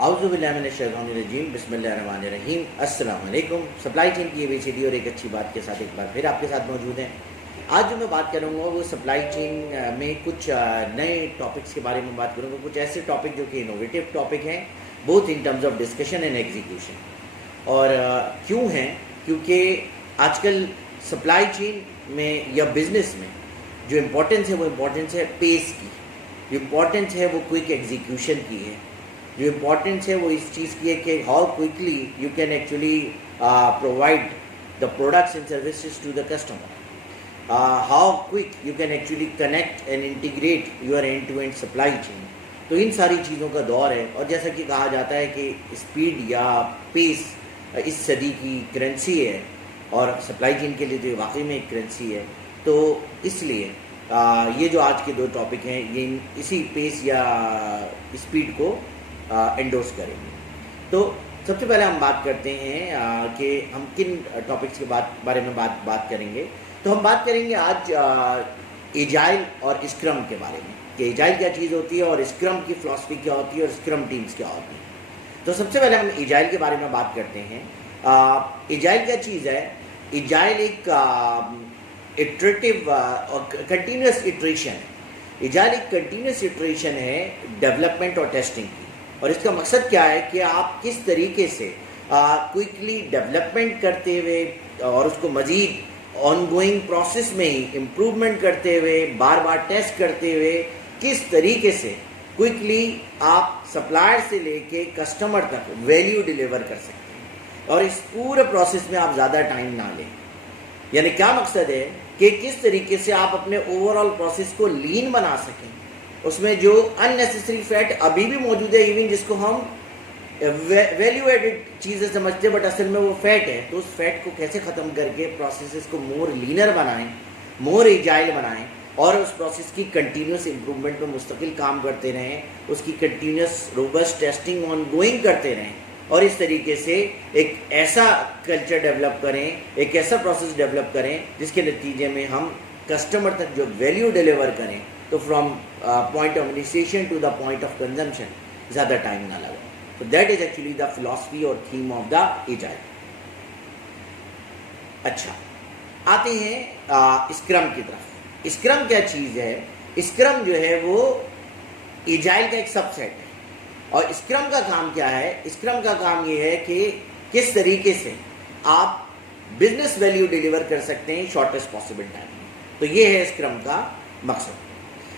आउज़ुबिल्लाहिमिनश्शैतानिर्रजीम बिस्मिल्लाहिर्रहमानिर्रहीम अस्सलाम वालेकुम। सप्लाई चेन की एबीसीडी और एक अच्छी बात के साथ एक बार फिर आपके साथ मौजूद हैं। आज जो मैं बात करूँगा वो सप्लाई चेन में कुछ नए टॉपिक्स के बारे में बात करूँगा, कुछ ऐसे टॉपिक जो कि इनोवेटिव टॉपिक हैं both in terms of discussion and execution. और क्यों हैं? क्योंकि आजकल सप्लाई चेन में या बिजनेस में जो इम्पोर्टेंस है वो इम्पोर्टेंस है पेस की, जो इम्पोर्टेंस है वो क्विक एग्जीक्यूशन की है, जो इम्पोर्टेंस है वो इस चीज़ की है कि how quickly you can actually provide the products and services to the customer, how quick you can actually connect and integrate your end to end supply chain. तो इन सारी चीज़ों का दौर है और जैसा कि कहा जाता है कि स्पीड या पेस इस सदी की करेंसी है और सप्लाई चेन के लिए तो वाकई में एक करेंसी है। तो इसलिए ये जो आज के दो टॉपिक हैं ये इसी पेस या स्पीड को एंडोर्स करेंगे। तो सबसे पहले हम बात करते हैं कि हम किन टॉपिक्स के बारे में बात करेंगे। तो हम बात करेंगे आज एजाइल और स्क्रम के बारे में कि एजाइल क्या चीज़ होती है और स्क्रम की फिलॉसफी क्या होती है और स्क्रम टीम्स क्या होती हैं। तो सबसे पहले हम एजाइल के बारे में बात करते हैं। एजाइल क्या चीज़ है? एजाइल एक इटरेटिव और कंटिन्यूस इटरेशन है। एजाइल एक कंटिन्यूस इटरेशन है डेवलपमेंट और टेस्टिंग की, और इसका मकसद क्या है कि आप किस तरीके से क्विकली डेवलपमेंट करते हुए और उसको मज़ीद ऑनगोइंग प्रोसेस में ही इम्प्रूवमेंट करते हुए बार बार टेस्ट करते हुए किस तरीके से क्विकली आप सप्लायर से लेके कस्टमर तक वैल्यू डिलीवर कर सकते हैं और इस पूरे प्रोसेस में आप ज़्यादा टाइम ना लें। यानी क्या मकसद है कि किस तरीके से आप अपने ओवरऑल प्रोसेस को लीन बना सकें, उसमें जो अननेसेसरी फैट अभी भी मौजूद है, इवन जिसको हम वैल्यू एडेड चीज़ें समझते हैं बट असल में वो फैट है, तो उस फैट को कैसे ख़त्म करके प्रोसेसेस को मोर लीनर बनाएं, मोर एजाइल बनाएं और उस प्रोसेस की कंटिन्यूस इम्प्रूवमेंट में मुस्तकिल काम करते रहें, उसकी continuous robust testing on going करते रहें और इस तरीके से एक ऐसा कल्चर डेवलप करें, एक ऐसा प्रोसेस डेवलप करें जिसके नतीजे में हम कस्टमर तक जो वैल्यू डिलीवर करें तो from point of initiation to the point of consumption ज़्यादा टाइम ना लगे। तो that is actually the philosophy और थीम ऑफ द एजाइल। अच्छा, आते हैं स्क्रम की तरफ। स्क्रम क्या चीज़ है? स्क्रम जो है वो एजाइल का एक सबसेट है और स्क्रम का काम क्या है? स्क्रम का काम ये है कि किस तरीके से आप बिजनेस वैल्यू डिलीवर कर सकते हैं शॉर्टेस्ट पॉसिबल टाइम में। तो ये है स्क्रम का मकसद।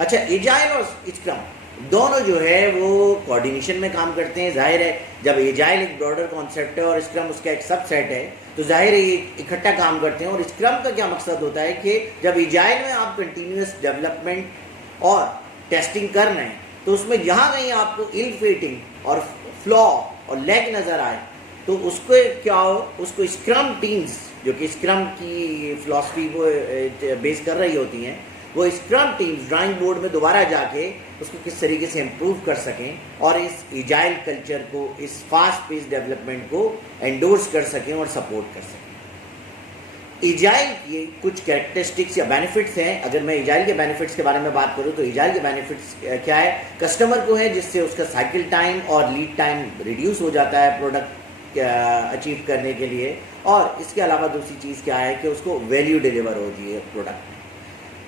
अच्छा, एजाइल और स्क्रम दोनों जो है वो कोऑर्डिनेशन में काम करते हैं। जाहिर है जब एजाइल एक ब्रॉडर कॉन्सेप्ट है और स्क्रम उसका एक सबसेट है तो जाहिर है ये इकट्ठा काम करते हैं। और स्क्रम का क्या मकसद होता है कि जब एजाइल में आप कंटिन्यूस डेवलपमेंट और टेस्टिंग कर रहे हैं तो उसमें जहाँ कहीं आपको इल फिटिंग और फ्लॉ और लैग नज़र आए तो उसको क्या हो, उसको स्क्रम टीम्स जो कि स्क्रम की फिलॉसफी को बेस कर रही होती हैं, वो स्क्रम टीम्स ड्राइंग बोर्ड में दोबारा जाके उसको किस तरीके से इम्प्रूव कर सकें और इस एजाइल कल्चर को, इस फास्ट पेस डेवलपमेंट को एंडोर्स कर सकें और सपोर्ट कर सकें। एजाइल की कुछ कैरेक्टरिस्टिक्स या बेनिफिट्स हैं। अगर मैं एजाइल के बेनिफिट्स के बारे में बात करूं तो एजाइल के बेनिफिट्स क्या है? कस्टमर को है जिससे उसका साइकिल टाइम और लीड टाइम रिड्यूस हो जाता है प्रोडक्ट अचीव करने के लिए, और इसके अलावा दूसरी चीज़ क्या है कि उसको वैल्यू डिलीवर होती है प्रोडक्ट में।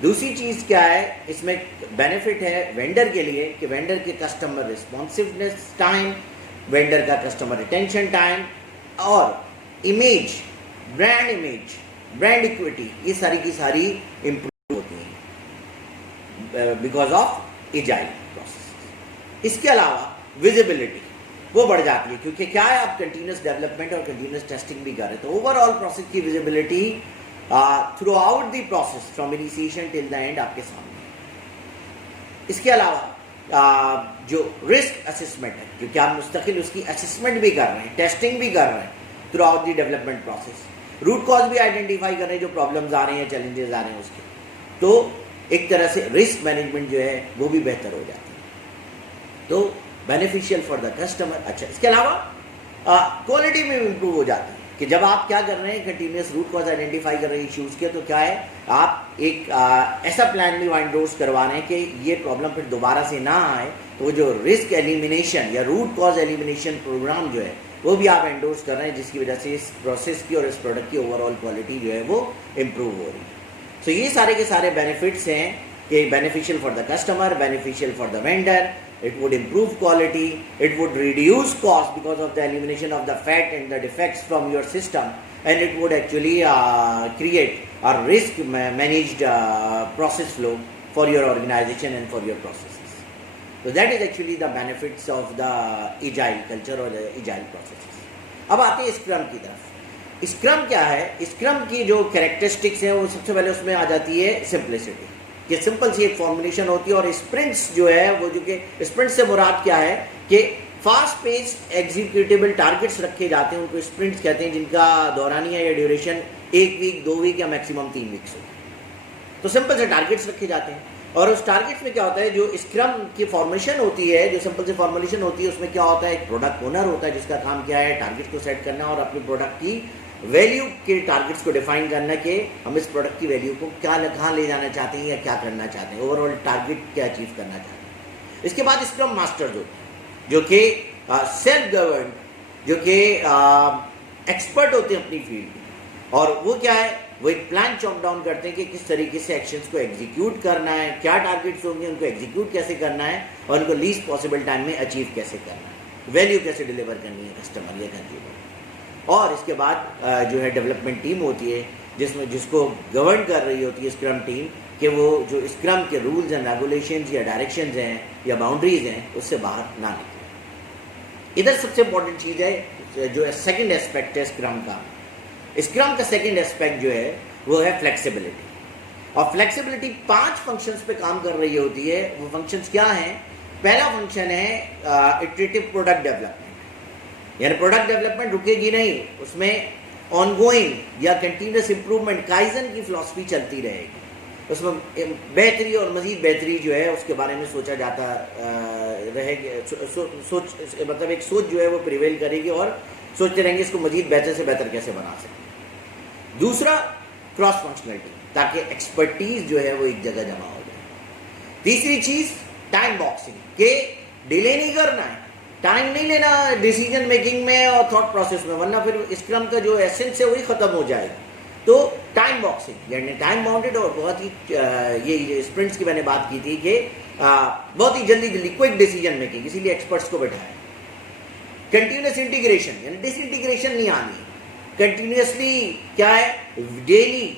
दूसरी चीज़ क्या है? इसमें बेनिफिट है वेंडर के लिए कि वेंडर के कस्टमर रिस्पॉन्सिवनेस टाइम, वेंडर का कस्टमर रिटेंशन टाइम और image, brand image, brand equity, ये सारी की सारी इम्प्रूव होती हैं बिकॉज ऑफ एजाइल प्रोसेस। इसके अलावा विजिबिलिटी वो बढ़ जाती है क्योंकि क्या है, आप कंटिन्यूस डेवलपमेंट और कंटिन्यूस टेस्टिंग भी कर रहे हैं तो ओवरऑल प्रोसेस की visibility through out the process from initiation till the end आपके सामने। इसके अलावा जो रिस्क असेसमेंट है, क्योंकि आप मुस्तकिल उसकी असेसमेंट भी कर रहे हैं, टेस्टिंग भी कर रहे हैं throughout the development process, root cause भी आइडेंटिफाई कर रहे हैं जो प्रॉब्लम्स आ रही हैं, चैलेंजेस आ रहे हैं उसके, तो एक तरह से रिस्क मैनेजमेंट जो है वो भी बेहतर हो जाती है, तो बेनिफिशियल फॉर द कस्टमर। अच्छा, इसके अलावा क्वालिटी में इम्प्रूव हो जाती है। कि जब आप क्या कर रहे हैं, कंटिन्यूस रूट कॉज आइडेंटिफाई कर रहे हैं इश्यूज़ के, तो क्या है, आप एक ऐसा प्लान भी एंडोर्स करवा रहे हैं कि ये प्रॉब्लम फिर दोबारा से ना आए। तो जो रिस्क एलिमिनेशन या रूट कॉज एलिमिनेशन प्रोग्राम जो है वो भी आप एंडोर्स कर रहे हैं, जिसकी वजह से इस प्रोसेस की और इस प्रोडक्ट की ओवरऑल क्वालिटी जो है वो इम्प्रूव हो रही है। सो ये सारे के सारे बेनिफिट्स हैं कि beneficial for the customer, beneficial for the vendor, it would improve quality, it would reduce cost because of the elimination of the fat and the defects from your system, and it would actually create a risk managed process flow for your organization and for your processes. So that is actually the benefits of the agile culture or the agile processes. अब आते हैं scrum की तरफ। Scrum क्या है? Scrum की जो characteristics हैं वो सबसे पहले उसमें आ जाती है सिंप्लिसिटी, कि सिंपल सी एक फॉर्मुलेशन होती है। और स्प्रिंट्स जो है वो, जो कि स्प्रिंट से मुराद क्या है कि फास्ट पेस्ड एग्जीक्यूटेबल टारगेट्स रखे जाते हैं, उनको स्प्रिंट्स कहते हैं, जिनका दौरानिया या ड्यूरेशन 1 वीक, 2 वीक या मैक्सिमम 3 वीक्स हो। तो सिंपल से टारगेट्स रखे जाते हैं, और उस टारगेट्स में क्या होता है, जो स्क्रम की फॉर्मेशन होती है, जो सिंपल से फॉर्मुलेशन होती है, उसमें क्या होता है, एक प्रोडक्ट ओनर होता है जिसका काम क्या है, टारगेट को सेट करना और अपने प्रोडक्ट की वैल्यू के टारगेट्स को डिफाइन करना कि हम इस प्रोडक्ट की वैल्यू को कहाँ ले जाना चाहते हैं या क्या करना चाहते हैं, ओवरऑल टारगेट क्या अचीव करना चाहते हैं। इसके बाद स्क्रम मास्टर जो कि सेल्फ गवर्न, जो कि एक्सपर्ट होते हैं अपनी फील्ड में, और वो क्या है, वो एक प्लान चॉप डाउन करते हैं कि किस तरीके से एक्शंस को एग्जीक्यूट करना है, क्या टारगेट्स होंगे, उनको एग्जीक्यूट कैसे करना है, और उनको लीस्ट पॉसिबल टाइम में अचीव कैसे करना है, वैल्यू कैसे डिलीवर करनी है कस्टमर या कंज्यूमर। और इसके बाद जो है डेवलपमेंट टीम होती है, जिसको गवर्न कर रही होती है स्क्रम टीम, कि वो जो स्क्रम के रूल्स एंड रेगुलेशंस या डायरेक्शंस हैं या बाउंड्रीज हैं उससे बाहर ना निकले। इधर सबसे इंपॉर्टेंट चीज़ है जो सेकंड एस्पेक्ट है स्क्रम का। स्क्रम का सेकंड एस्पेक्ट जो है वो है फ्लेक्सिबिलिटी, और फ्लेक्सिबिलिटी 5 फंक्शंस पे काम कर रही होती है। वो फंक्शंस क्या हैं? पहला फंक्शन है इटरेटिव प्रोडक्ट डेवलपमेंट, यानी प्रोडक्ट डेवलपमेंट रुकेगी नहीं, उसमें ऑनगोइंग या कंटिन्यूस इंप्रूवमेंट, काइजन की फिलॉसफी चलती रहेगी। उसमें बेहतरी और मजीद बेहतरी जो है उसके बारे में सोचा जाता रहेगी, मतलब एक सोच जो है वो प्रिवेल करेगी और सोचते रहेंगे इसको मजीद बेहतर से बेहतर कैसे बना सकते। दूसरा, क्रॉस फंक्शनलिटी, ताकि एक्सपर्टीज जो है वो एक जगह जमा हो जाए। तीसरी चीज, टाइम बॉक्सिंग, के डिले नहीं करना है, टाइम नहीं लेना डिसीजन मेकिंग में और थॉट प्रोसेस में, वरना फिर स्क्रम का जो एसेंस है वही खत्म हो जाएगा। तो टाइम बॉक्सिंग यानी टाइम बाउंडेड, और बहुत ही ये स्प्रिंट्स की मैंने बात की थी कि बहुत ही जल्दी क्विक डिसीजन मेकिंग, इसीलिए एक्सपर्ट्स को बैठाया। कंटिन्यूस इंटीग्रेशन यानी डिसइंटीग्रेशन नहीं आनी, कंटिन्यूसली क्या है, डेली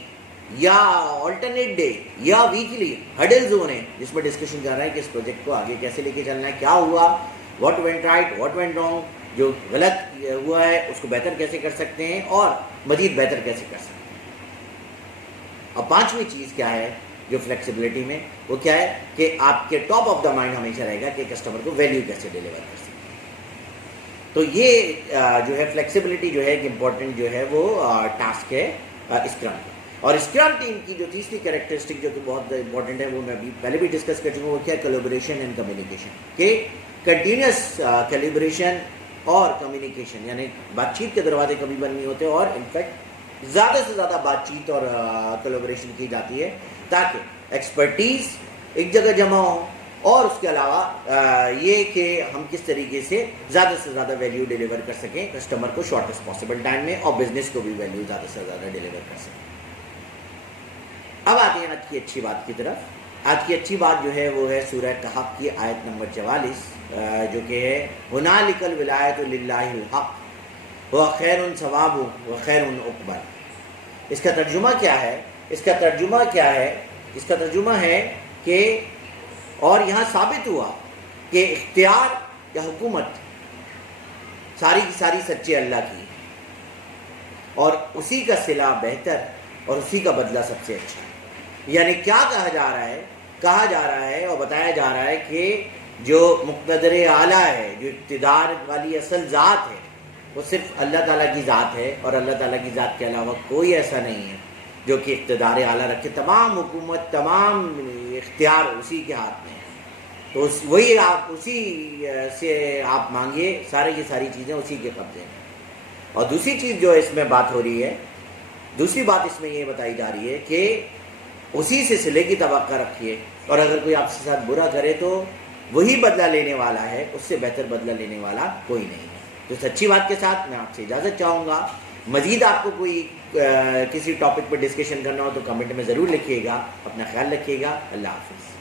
या ऑल्टरनेट डे या वीकली हडल्स हो रहे हैं जिसमें डिस्कशन कर रहे हैं कि इस प्रोजेक्ट को आगे कैसे लेके चलना है, क्या हुआ, what went right, what went wrong, जो गलत हुआ है उसको बेहतर कैसे कर सकते हैं और मजीद बेहतर कैसे कर सकते हैं। और 5वीं चीज़ क्या है जो फ्लेक्सिबिलिटी में, वो क्या है कि आपके टॉप ऑफ द माइंड हमेशा रहेगा कि कस्टमर को वैल्यू कैसे डिलीवर कर सकते हैं। तो ये जो है फ्लेक्सिबिलिटी जो है एक इम्पॉर्टेंट जो है वो टास्क है स्क्रम का। और स्क्रम टीम की जो तीसरी कैरेक्टरिस्टिक जो कि बहुत इंपॉर्टेंट है, वो मैं अभी पहले भी डिस्कस कर चुका हूँ, वो क्या, कोलैबोरेशन एंड कम्युनिकेशन, के कंटिन्यूस कैलिब्रेशन और कम्युनिकेशन, यानी बातचीत के दरवाजे कभी बंद नहीं होते, और इनफैक्ट ज़्यादा से ज़्यादा बातचीत और कोलैबोरेशन की जाती है ताकि एक्सपर्टीज एक जगह जमा हो, और उसके अलावा ये कि हम किस तरीके से ज़्यादा वैल्यू डिलीवर कर सकें कस्टमर को शॉर्टेस्ट पॉसिबल टाइम में, और बिजनेस को भी वैल्यू ज़्यादा से ज़्यादा डिलीवर कर सकें। अब आते हैं आज की अच्छी बात की तरफ। आज की अच्छी बात जो है वो है सूरह कहफ की आयत नंबर 44, जो कि है हुनालिकल विलायतु लिल्लाहिल हक़ व खैरुन सवाबु व खैरुन उक़बा। इसका तर्जुमा क्या है? इसका तर्जुमा है कि, और यहाँ साबित हुआ कि इख्तियार या हुकूमत सारी की सारी सच्चे अल्लाह की, और उसी का सिला बेहतर और उसी का बदला सबसे अच्छा है। यानी क्या कहा जा रहा है और बताया जा रहा है कि जो मुक़्तदर आला है, जो इक़्तिदार वाली असल ज़ात है, वो सिर्फ अल्लाह ताला की ज़ात है, और अल्लाह ताला की ज़ात के अलावा कोई ऐसा नहीं है जो कि इक़्तिदार आला रखे। तमाम हुकूमत, तमाम इख्तियार उसी के हाथ में है। तो वही आप उसी से आप मांगिए, सारी की सारी चीज़ें उसी के कब्जे में। और दूसरी चीज़ जो इसमें बात हो रही है, दूसरी बात इसमें ये बताई जा रही है कि उसी से सिले की तवक्को रखिए, और अगर कोई आपके साथ बुरा करे तो वही बदला लेने वाला है, उससे बेहतर बदला लेने वाला कोई नहीं है। तो सच्ची बात के साथ मैं आपसे इजाज़त चाहूँगा। मज़ीद आपको कोई किसी टॉपिक पर डिस्कशन करना हो तो कमेंट में ज़रूर लिखिएगा। अपना ख्याल रखिएगा। अल्लाह हाफ़िज़।